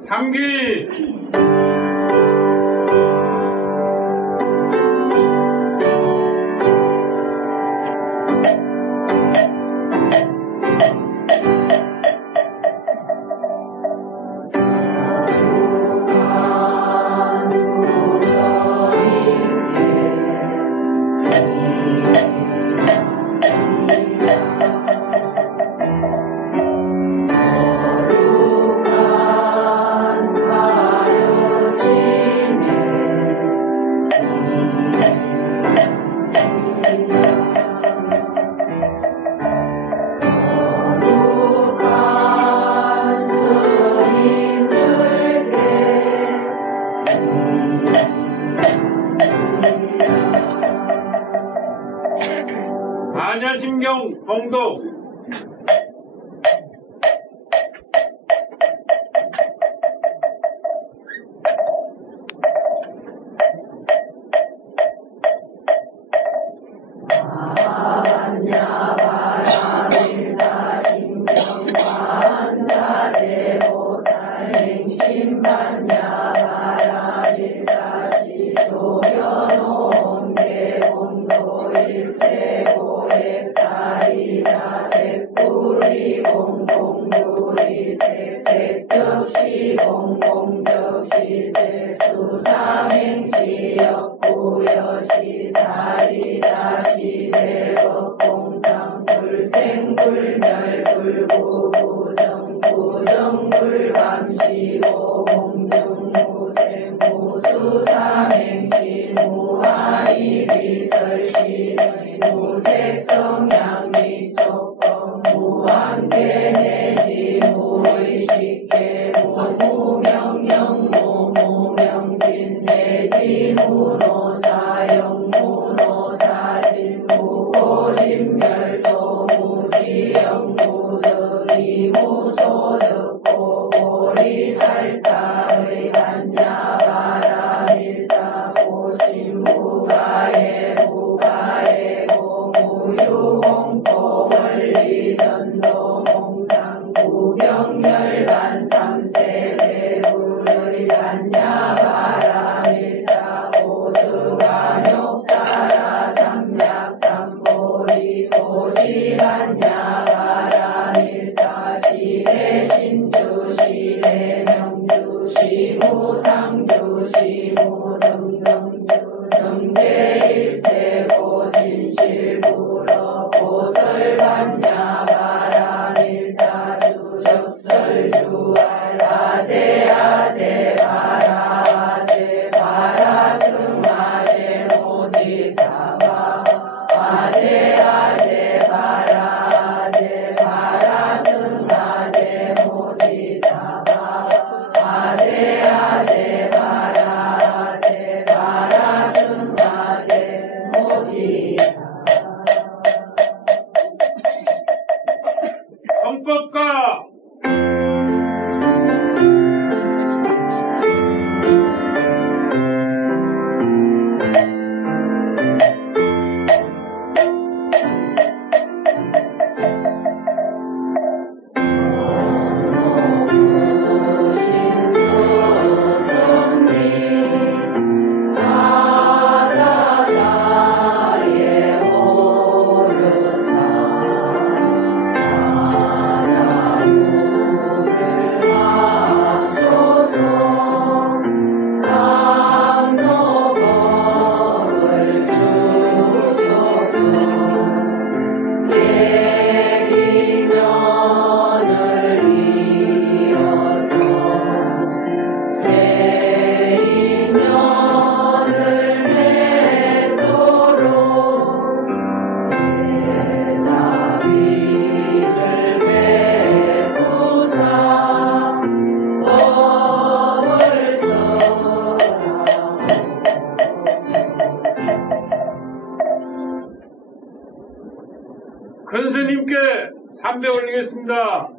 삼기 반야심경 봉독 헌법과 큰 스님께 삼배 올리겠습니다.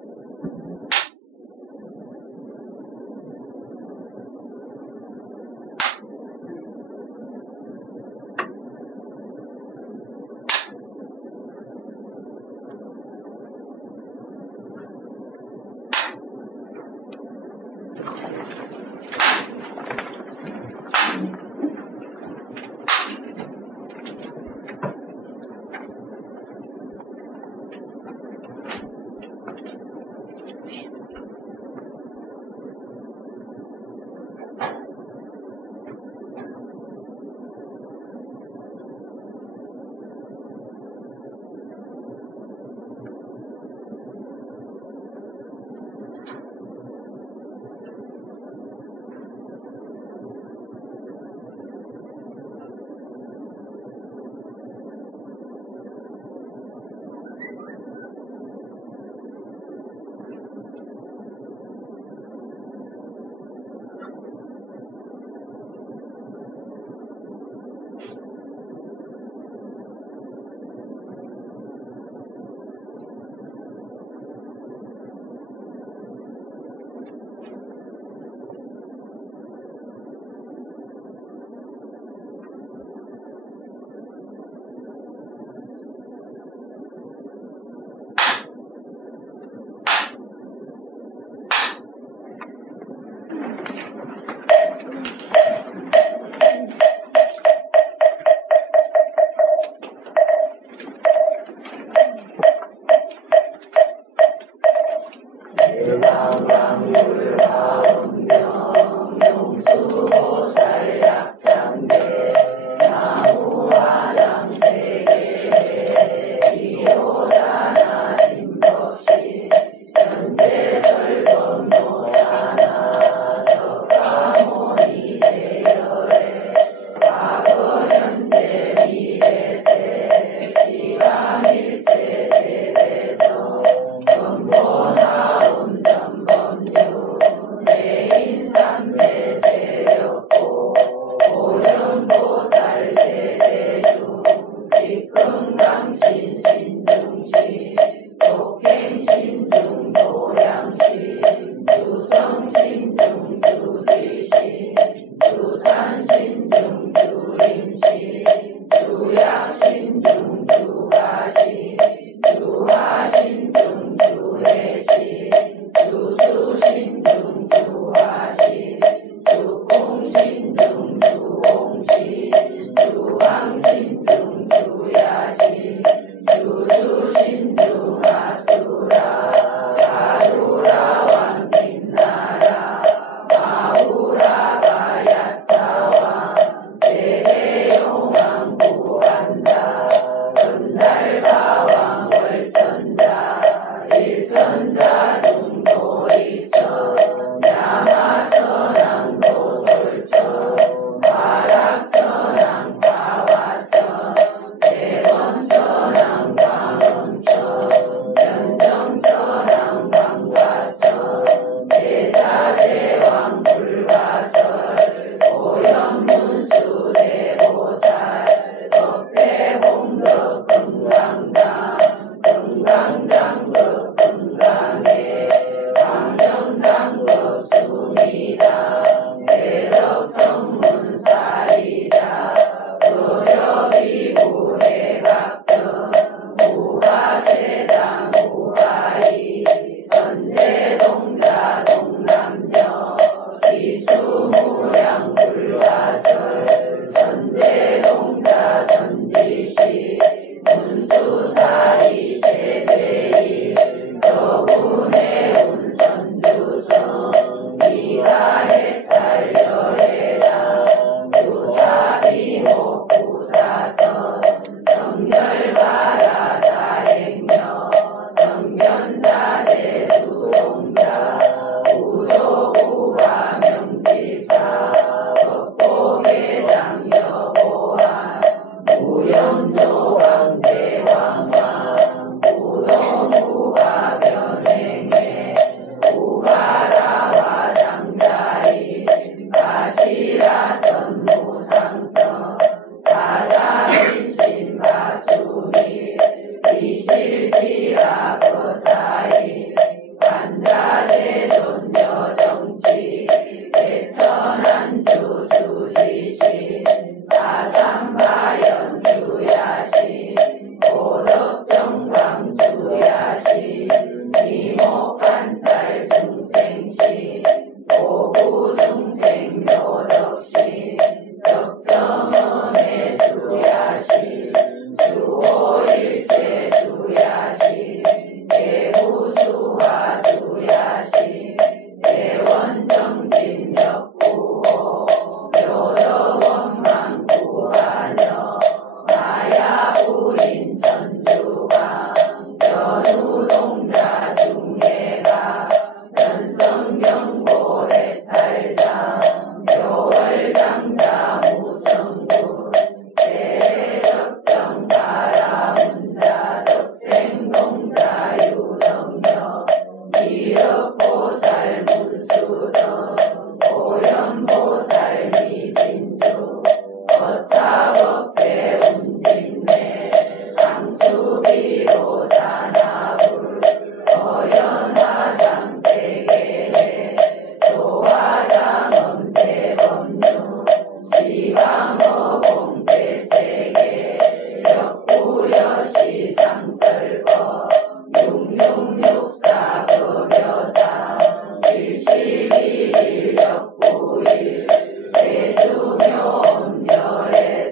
일시비일역구일 세주묘 온열의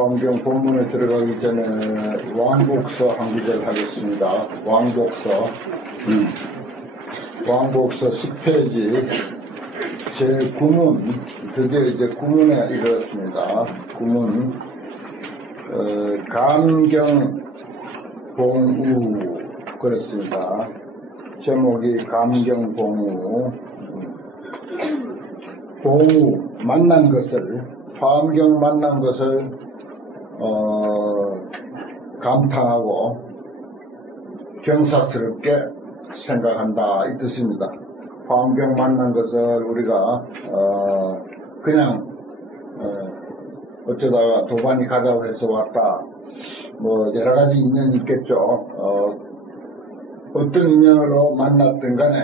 화엄경 본문에 들어가기 전에 왕복서 한 구절 하겠습니다. 왕복서 10페이지 제9문, 드디어 이제 9문에 이르렀습니다. 9문, 감경봉우, 그렇습니다. 제목이 감경봉우. 봉우, 만난 것을, 화엄경 만난 것을 감탄하고 경사스럽게 생각한다, 이 뜻입니다. 화엄경 만난 것을 우리가 그냥 어쩌다가 도반이 가자고 해서 왔다, 뭐 여러가지 인연이 있겠죠. 어떤 인연으로 만났든 간에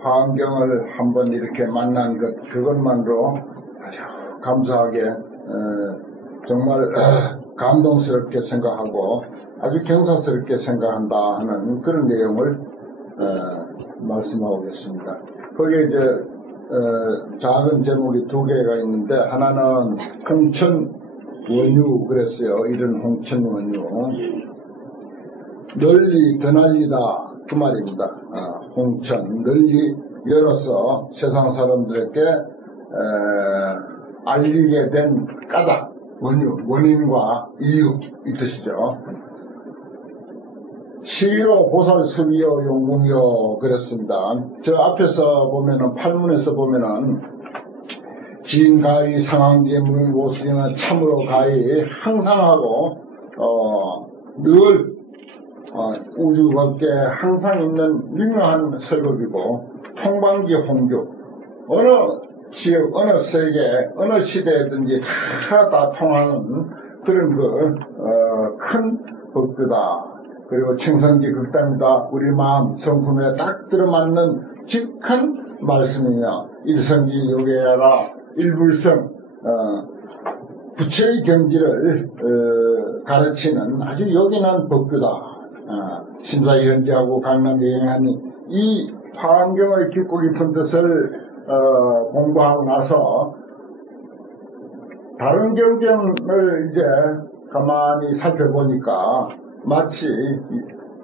화엄경을 한번 이렇게 만난 것, 그것만으로 아주 감사하게, 정말 감동스럽게 생각하고 아주 경사스럽게 생각한다 하는 그런 내용을 말씀하고 계십니다. 거기에 이제 작은 제목이 두 개가 있는데, 하나는 홍천원유 그랬어요. 이런 홍천원유, 널리 드날리다, 그 말입니다. 홍천, 널리 열어서 세상 사람들에게 알리게 된 까닭, 원인과 이유, 이 뜻이죠. 시로 보살 수비여 용궁여 그랬습니다. 저 앞에서 보면은, 팔문에서 보면은, 지인가히 상황제물 모습이나 참으로 가히 항상 하고 늘 우주 밖에 항상 있는 유명한 설법이고, 통방기 홍교, 어느 지역, 어느 세계, 어느 시대든지 다 통하는 그런 큰 법규다. 그리고 칭성지 극단이다. 우리 마음 성품에 딱 들어맞는 직한 말씀이며, 일성지 요괴하라, 일불성, 부처의 경지를 가르치는 아주 요긴한 법규다. 심사위 현지하고 강남 여행하니 이 화엄경의 깊고 깊은 뜻을 공부하고 나서 다른 경전을 이제 가만히 살펴보니까 마치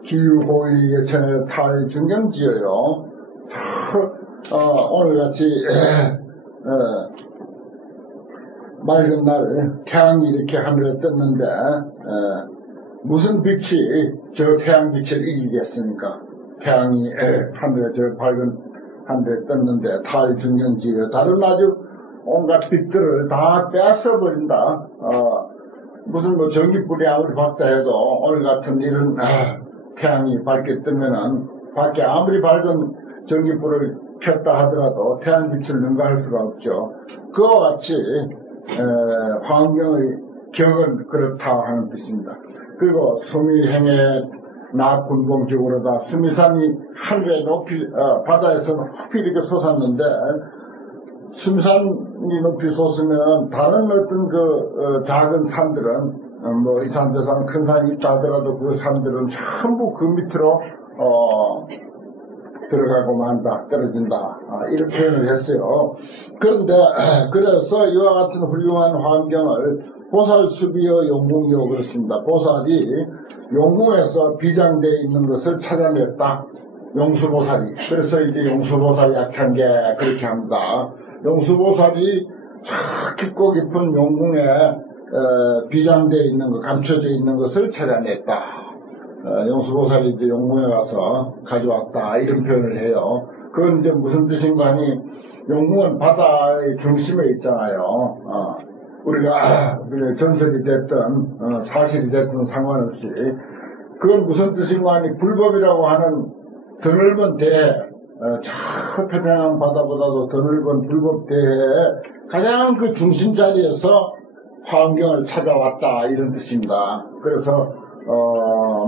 기유고일이 예천에 탈 중경지어요. 오늘같이 맑은 날 태양이 이렇게 하늘에 떴는데 무슨 빛이 저 태양빛을 이기겠습니까? 태양이 하늘에, 저 밝은 하늘에 떴는데 탈 중경지에 다른 아주 온갖 빛들을 다 빼앗아 버린다. 무슨 뭐 전기불이 아무리 밝다 해도 오늘 같은 이런 태양이 밝게 뜨면은 밖에 아무리 밝은 전기불을 켰다 하더라도 태양빛을 능가할 수가 없죠. 그와 같이 화엄경의 격은 그렇다 하는 뜻입니다. 그리고 수미행에 나군봉적으로다. 수미산이 하늘에 높이, 바다에서 높이 이렇게 솟았는데, 수미산이 높이 솟으면 다른 어떤 작은 산들은, 뭐 이 산 저 산 큰 산이 있다 하더라도 그 산들은 전부 그 밑으로 들어가고 만다, 떨어진다, 이런 표현을 했어요. 그런데 그래서 이와 같은 훌륭한 화엄경을 보살 수비여 용궁이요 그렇습니다. 보살이 용궁에서 비장되어 있는 것을 찾아냈다. 용수보살이. 그래서 이제 용수보살 약창계 그렇게 합니다. 용수보살이 깊고 깊은 용궁에 비장되어 있는 것, 감춰져 있는 것을 찾아냈다. 용수보살이 이제 용궁에 가서 가져왔다, 이런 표현을 해요. 그건 이제 무슨 뜻인가 하니, 용궁은 바다의 중심에 있잖아요. 우리가 전설이 됐든 사실이 됐든 상관없이, 그건 무슨 뜻인가 하니, 불법이라고 하는 더 넓은 대해, 저 태평양 바다보다도 더 넓은 불법대회에 가장 그 중심 자리에서 화엄경을 찾아왔다, 이런 뜻입니다. 그래서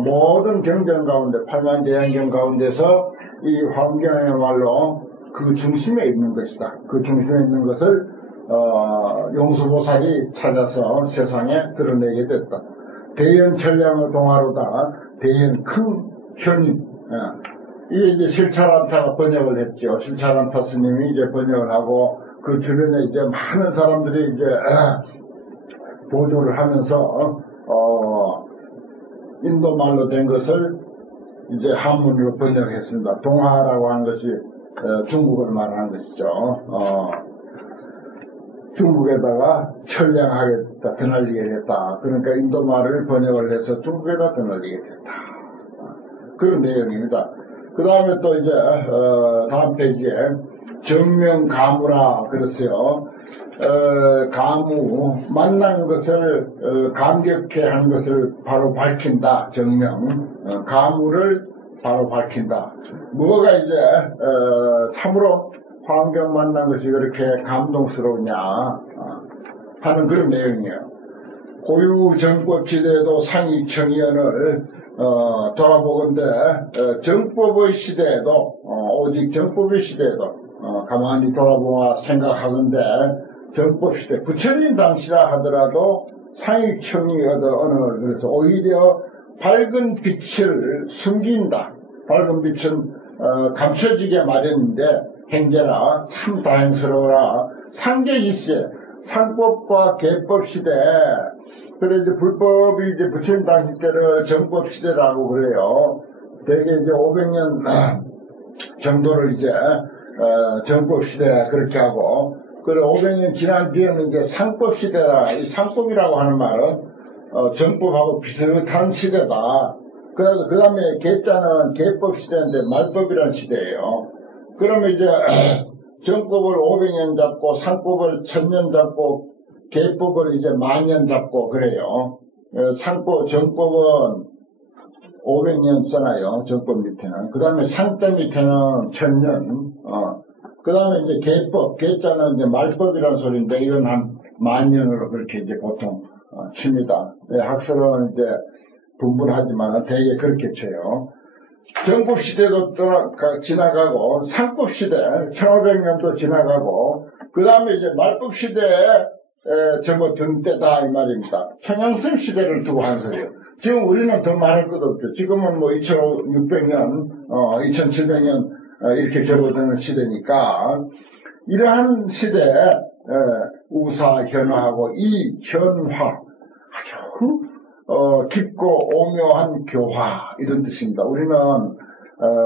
모든 경전 가운데, 팔만대양경 가운데서 이 화엄경이야말로 그 중심에 있는 것이다. 그 중심에 있는 것을 용수보살이 찾아서 세상에 드러내게 됐다. 대연천량의 동화로다. 대연 큰 현임. 이게 이제 실차란타가 번역을 했죠. 실차란타 스님이 이제 번역을 하고, 그 주변에 이제 많은 사람들이 이제 보조를 하면서 인도 말로 된 것을 이제 한문으로 번역했습니다. 동화라고 하는 것이 중국어를 말하는 것이죠. 중국에다가 천량하겠다, 드날리게 됐다. 그러니까 인도 말을 번역을 해서 중국에다 드날리게 됐다. 그런 내용입니다. 그 다음에 또 이제 다음 페이지에 정명가무라 그랬어요. 가무, 만난 것을 감격해 한 것을 바로 밝힌다. 정명, 가무를 바로 밝힌다. 뭐가 이제 참으로 화엄경 만난 것이 그렇게 감동스러우냐 하는 그런 내용이에요. 고유 정법 시대에도 상위청의원을 돌아보건대 정법의 시대에도 오직 정법의 시대에도 가만히 돌아보아 생각하건대 정법 시대 부처님 당시라 하더라도 상위청의원을 그래서 오히려 밝은 빛을 숨긴다. 밝은 빛은 감춰지게 마련인데 행제라 참 다행스러워라. 상계이시에 상법과 계법 시대. 그래 이제 불법이 이제 부처님 당시 때를 정법 시대라고 그래요. 대개 이제 500년 정도를 이제 정법 시대 그렇게 하고, 그래 500년 지난 뒤에는 이제 상법 시대라. 이 상법이라고 하는 말은 정법하고 비슷한 시대다. 그래서 그 다음에 계자는 계법 시대인데 말법이라는 시대예요. 그러면 이제 정법을 500년 잡고 상법을 1000년 잡고 계법을 이제 10,000년 잡고 그래요. 정법은 500년 써놔요. 정법 밑에는. 그 다음에 상자 밑에는 1000년. 그 다음에 이제 계자는 이제 말법이라는 소리인데 이건 한 10,000년으로 그렇게 이제 보통 칩니다. 학설은 이제 분분하지만 대개 그렇게 쳐요. 정법 시대도 지나가고 상법 시대 1500년도 지나가고 그 다음에 이제 말법 시대에 접어든 때다 이 말입니다. 청양승 시대를 두고 하는 소리예요. 지금 우리는 더 말할 것도 없죠. 지금은 뭐 2600년 2700년 이렇게 접어드는 시대니까 이러한 시대에 우사 현화하고 이 현화 아주 깊고 오묘한 교화 이런 뜻입니다. 우리는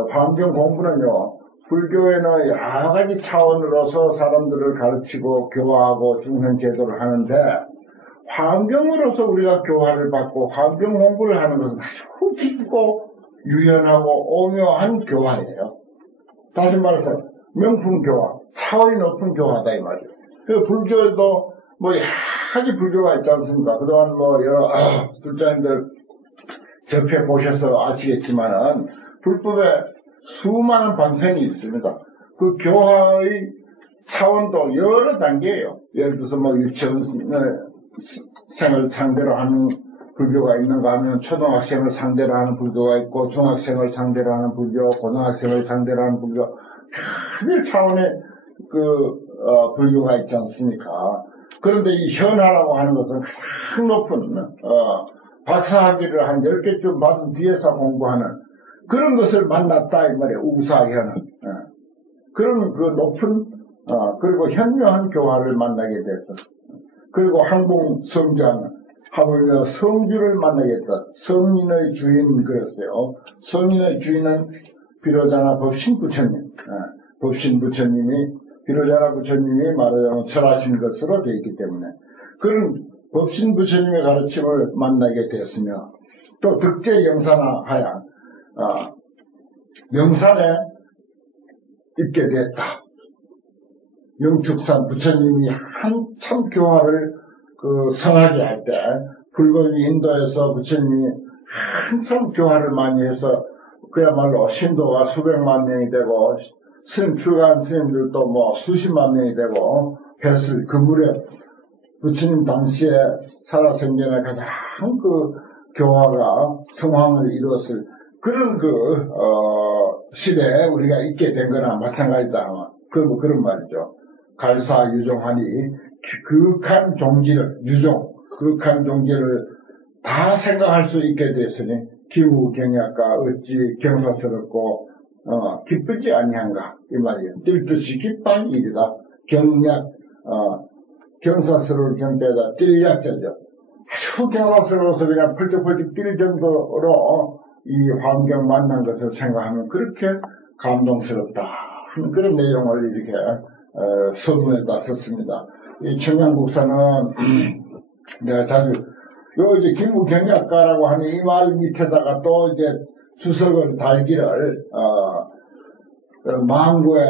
화엄경 공부는요 불교에는 여러 가지 차원으로서 사람들을 가르치고 교화하고 중생제도를 하는데 화엄경으로서 우리가 교화를 받고 화엄경 공부를 하는 것은 아주 깊고 유연하고 오묘한 교화예요. 다시 말해서 명품 교화, 차원이 높은 교화다 이 말이에요. 그 불교에도 뭐 여러 가지 불교가 있지 않습니까? 그동안 뭐 여러 불자님들 접해 보셔서 아시겠지만은 불법에 수많은 방편이 있습니다. 그 교화의 차원도 여러 단계예요. 예를 들어서 뭐 유치원생을 상대로 하는 불교가 있는가 하면 초등학생을 상대로 하는 불교가 있고 중학생을 상대로 하는 불교, 고등학생을 상대로 하는 불교, 큰 차원의 불교가 있지 않습니까? 그런데 이 현화라고 하는 것은 가장 높은 박사학위를 한 10개쯤 받은 뒤에서 공부하는 그런 것을 만났다 이 말이에요. 우사현화. 그런 그 높은 그리고 현묘한 교화를 만나게 됐어. 그리고 항봉성주하는 하물며 성주를 만나겠다. 성인의 주인 그랬어요. 성인의 주인은 비로자나 법신 부처님. 법신 부처님이 비로자나 부처님이 말하자면 철하신 것으로 되어 있기 때문에 그런 법신 부처님의 가르침을 만나게 되었으며 또 득제 영산하 하양 영산에 있게 됐다. 영축산 부처님이 한참 교화를 성하게 할 때 불법이 인도에서 부처님이 한참 교화를 많이 해서 그야말로 신도가 수백만 명이 되고 스님 출가한 스님들도 뭐 수십만 명이 되고 했을 그 무렵 부처님 당시에 살아생전에 가장 교화가 성황을 이루었을 그런 시대에 우리가 있게 된 거나 마찬가지다. 그런 말이죠. 갈사 유종하니 극한 종지를 극한 종지를 다 생각할 수 있게 됐으니 기무경약과 어찌 경사스럽고 기쁘지 아니한가 이 말이에요. 뛸 듯이 기뻐한 일이다. 경약 경사스러울 경대가 뛸약자죠. 아주 경악스러워서 그냥 펄쩍펄쩍 뛸 정도로 이 환경 만난 것을 생각하면 그렇게 감동스럽다 하는 그런 내용을 이렇게 서문에다 썼습니다. 이 청양국사는 내가 자주 요 이제 김구경약가라고 하는 이 말 밑에다가 또 이제 주석을 달기를 망구에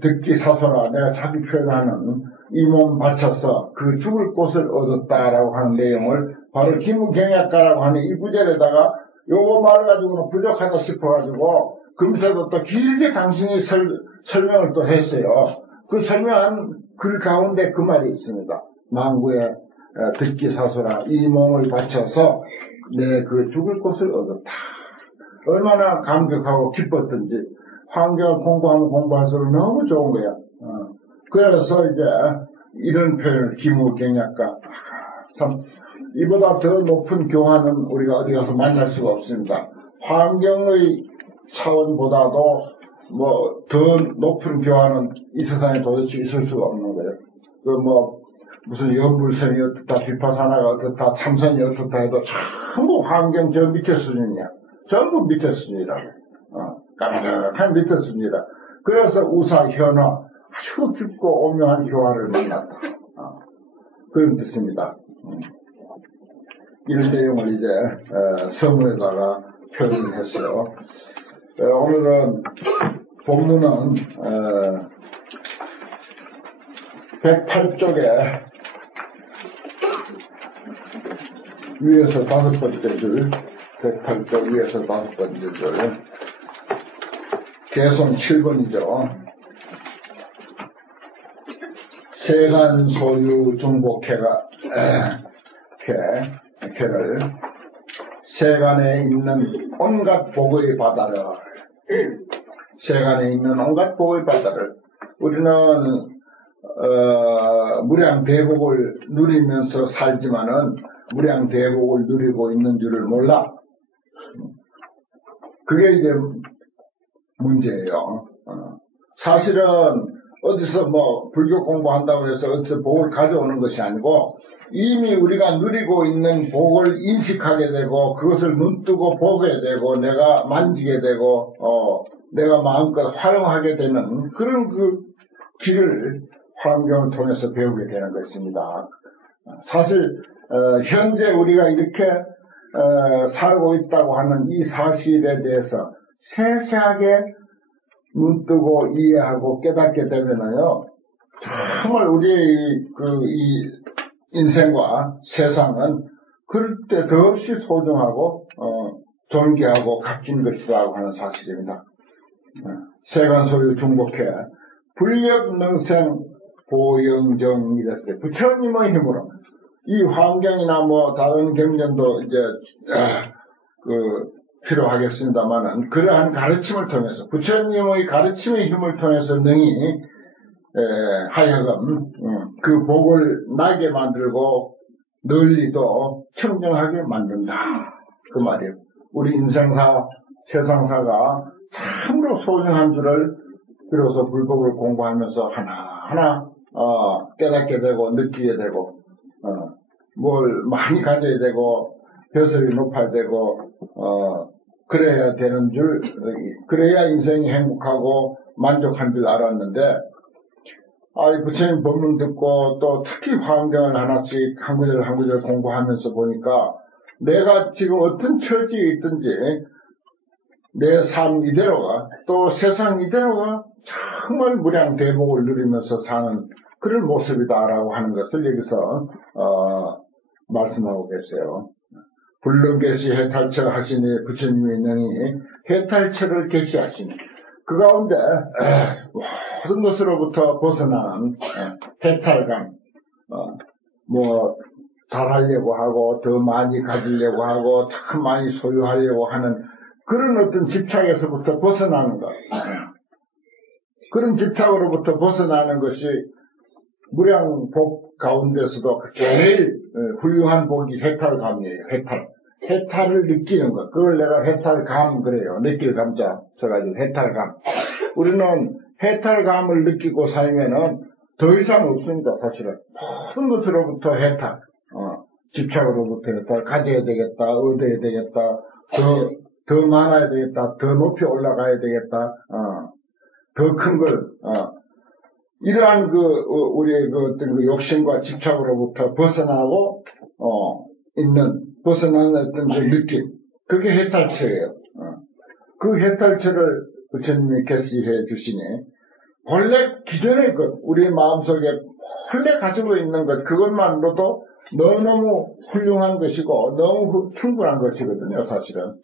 듣기 사서라 내가 자주 표현하는 이 몸 바쳐서 그 죽을 곳을 얻었다라고 하는 내용을 바로 김구경약가라고 하는 이 구절에다가 요거 말을 가지고는 부족하다 싶어가지고 그 밑에도 또 길게 당신이 설명을 또 했어요. 그 설명한 글 가운데 그 말이 있습니다. 망구에 듣기 사서라 이 몸을 바쳐서 내 그 죽을 곳을 얻었다. 얼마나 감격하고 기뻤던지 환경을 공부하면 공부할수록 너무 좋은 거야. 그래서 이제 이런 표현을 김구경약가 참 이보다 더 높은 교환은 우리가 어디 가서 만날 수가 없습니다. 환경의 차원보다도 뭐 더 높은 교환은 이 세상에 도대체 있을 수가 없는 거예요. 그 뭐 무슨 연불선이 어떻다, 비파사나가 어떻다, 참선이 어떻다 해도 전부 환경 저 밑에 수준이야. 전부 밑에 수준이라고. 까마득한 밑에 수준이라. 그래서 우사, 현화, 아주 깊고 오묘한 교화를 만났다. 그런 뜻입니다. 이런 내용을 이제 서문에다가 표현을 했어요. 오늘은 본문은 108쪽에 위에서 5번째 줄, 108쪽 위에서 5번째 줄, 개송 7번이죠. 세간 소유 중복해가 개를 세간에 있는 온갖 복의 바다를 세간에 있는 온갖 복의 바다를 우리는 무량대복을 누리면서 살지만은 무량대복을 누리고 있는 줄을 몰라. 그게 이제 문제예요. 사실은 어디서 뭐 불교 공부한다고 해서 어디서 복을 가져오는 것이 아니고 이미 우리가 누리고 있는 복을 인식하게 되고 그것을 눈뜨고 보게 되고 내가 만지게 되고 내가 마음껏 활용하게 되는 그런 그 길을 환경을 통해서 배우게 되는 것입니다. 사실 현재 우리가 이렇게 살고 있다고 하는 이 사실에 대해서 세세하게 눈뜨고 이해하고 깨닫게 되면은요, 정말 우리의 이 인생과 세상은 그럴 때 더없이 소중하고 존귀하고 값진 것이라고 하는 사실입니다. 세간소유 중복해 불력능생 보영정 이랬어요. 부처님의 힘으로 이 환경이나 뭐 다른 경전도 이제 필요하겠습니다만은 그러한 가르침을 통해서 부처님의 가르침의 힘을 통해서 능히 하여금 그 복을 나게 만들고 널리도 청정하게 만든다 그 말이에요. 우리 인생사 세상사가 참으로 소중한 줄을 비로소 불법을 공부하면서 하나하나 깨닫게 되고 느끼게 되고 뭘 많이 가져야 되고 벼슬이 높아야 되고 그래야 되는 줄 그래야 인생이 행복하고 만족한 줄 알았는데 이 부처님 법문 듣고 또 특히 환경을 하나씩 한 구절 한 구절 공부하면서 보니까 내가 지금 어떤 처지에 있든지 내 삶 이대로가 또 세상 이대로가 정말 무량대복을 누리면서 사는 그런 모습이다라고 하는 것을 여기서 말씀하고 계세요. 불능계시 해탈처 하시니 부처님이 능히 해탈처를 계시하시니 그 가운데 모든 것으로부터 벗어나는 해탈감 뭐 잘하려고 하고 더 많이 가지려고 하고 더 많이 소유하려고 하는 그런 어떤 집착에서부터 벗어나는 것 그런 집착으로부터 벗어나는 것이 무량복 가운데서도 제일 훌륭한 복이 해탈감이에요. 해탈을 느끼는 것. 그걸 내가 해탈감 그래요. 느낄 감자 써가지고 해탈감. 우리는 해탈감을 느끼고 살면은 더 이상 없습니다. 사실은 모든 것으로부터 해탈. 집착으로부터 해서 가져야 되겠다, 얻어야 되겠다, 더 많아야 되겠다, 더 높이 올라가야 되겠다, 더 큰 걸, 이러한 우리의 어떤 욕심과 집착으로부터 벗어나고, 벗어나는 어떤 느낌. 그게 해탈처예요. 그 해탈처를 부처님이 개시해 주시니, 본래 기존의 것, 우리 마음속에 본래 가지고 있는 것, 그것만으로도 너무너무 훌륭한 것이고, 너무 충분한 것이거든요, 사실은.